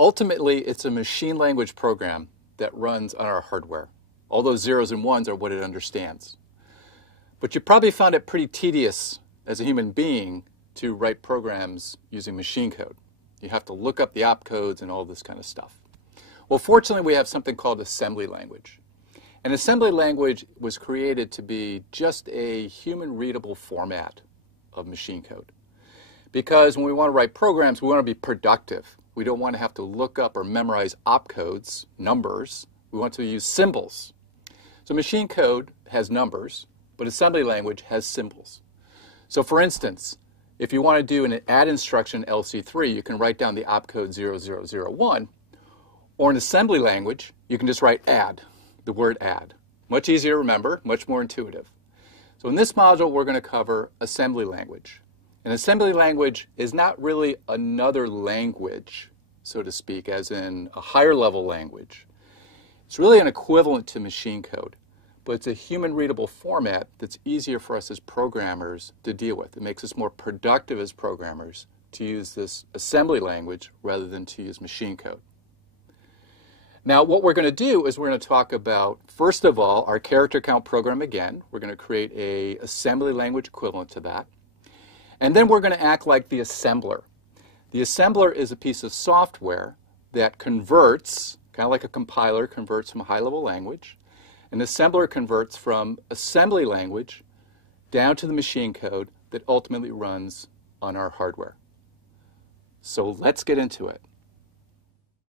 Ultimately, it's a machine language program that runs on our hardware. All those zeros and ones are what it understands. But you probably found it pretty tedious as a human being to write programs using machine code. You have to look up the opcodes and all this kind of stuff. Well, fortunately, we have something called assembly language. And assembly language was created to be just a human-readable format of machine code. Because when we want to write programs, we want to be productive. We don't want to have to look up or memorize opcodes, numbers. We want to use symbols. So machine code has numbers, but assembly language has symbols. So for instance, if you want to do an add instruction LC3, you can write down the opcode 0001. Or in assembly language, you can just write add, the word add. Much easier to remember, much more intuitive. So in this module, we're going to cover assembly language. And assembly language is not really another language, so to speak, as in a higher level language. It's really an equivalent to machine code, but it's a human-readable format that's easier for us as programmers to deal with. It makes us more productive as programmers to use this assembly language rather than to use machine code. Now, what we're going to do is we're going to talk about, first of all, our character count program again. We're going to create an assembly language equivalent to that. And then we're going to act like the assembler. The assembler is a piece of software that converts, kind of like a compiler converts from a high-level language. An assembler converts from assembly language down to the machine code that ultimately runs on our hardware. So let's get into it.